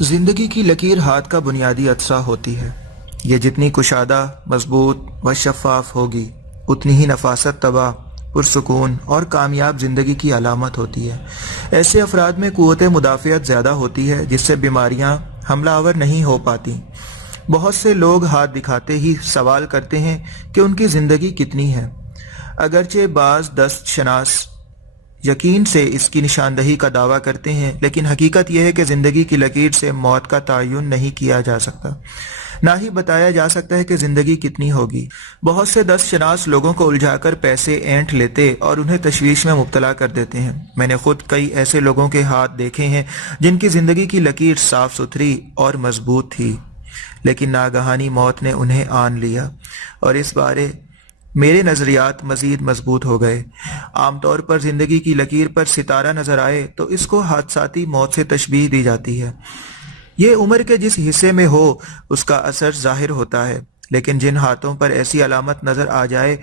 ज़िंदगी की लकीर हाथ का बुनियादी अज्जा होती है। ये जितनी कुशादा, मजबूत व शफ़ाफ होगी, उतनी ही नफासत तबा, पुरसुकून और कामयाब ज़िंदगी की अलामत होती है। ऐसे अफराद में क़ुव्वत मुदाफ़ियत ज़्यादा होती है, जिससे बीमारियाँ हमलावर नहीं हो पाती। बहुत से लोग हाथ दिखाते ही सवाल करते हैं कि उनकी ज़िंदगी कितनी है। अगरचे बाज़ दस्त शनास यकीन से इसकी निशानदही का दावा करते हैं, लेकिन हकीकत यह है कि ज़िंदगी की लकीर से मौत का तयन नहीं किया जा सकता, ना ही बताया जा सकता है कि ज़िंदगी कितनी होगी। बहुत से दस्त शनास लोगों को उलझाकर पैसे ऐंठ लेते और उन्हें तशवीश में मुब्तला कर देते हैं। मैंने खुद कई ऐसे लोगों के हाथ देखे हैं जिनकी ज़िंदगी की लकीर साफ सुथरी और मजबूत थी, लेकिन नागहानी मौत ने उन्हें आन लिया और इस बारे मेरे नज़रियात मज़ीद मजबूत हो गए। आमतौर पर ज़िंदगी की लकीर पर सितारा नज़र आए तो इसको हादसाती मौत से तशबीह दी जाती है। ये उम्र के जिस हिस्से में हो उसका असर ज़ाहिर होता है, लेकिन जिन हाथों पर ऐसी अलामत नज़र आ जाए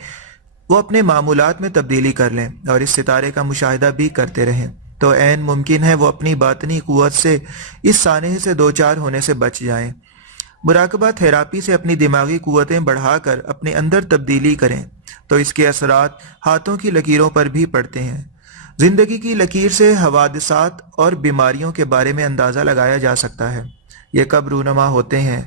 वो अपने मामूलात में तब्दीली कर लें और इस सितारे का मुशाहिदा भी करते रहें, तो ऐन मुमकिन है वो अपनी बातनी क़ुव्वत से इस सानहे से दो चार होने से बच जाएं। मुराकबा थेरापी से अपनी दिमागी क़ुव्वतें बढ़ाकर अपने अंदर तब्दीली करें तो इसके असरात हाथों की लकीरों पर भी पड़ते हैं। ज़िंदगी की लकीर से हवादिसात और बीमारियों के बारे में अंदाज़ा लगाया जा सकता है। ये कब रूनमा होते हैं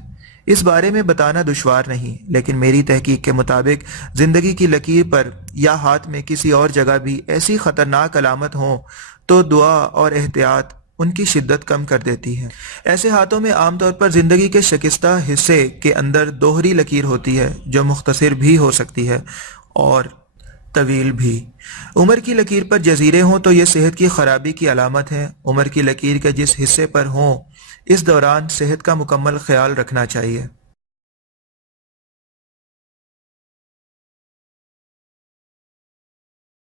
इस बारे में बताना दुश्वार नहीं, लेकिन मेरी तहकीक के मुताबिक ज़िंदगी की लकीर पर या हाथ में किसी और जगह भी ऐसी ख़तरनाक अलामत हो तो दुआ और एहतियात उनकी शिद्दत कम कर देती है। ऐसे हाथों में आमतौर पर ज़िंदगी के शिकस्ता हिस्से के अंदर दोहरी लकीर होती है, जो मुख्तसर भी हो सकती है और तवील भी। उम्र की लकीर पर जजीरे हों तो ये सेहत की खराबी की अलामत है। उम्र की लकीर के जिस हिस्से पर हों इस दौरान सेहत का मुकम्मल ख्याल रखना चाहिए।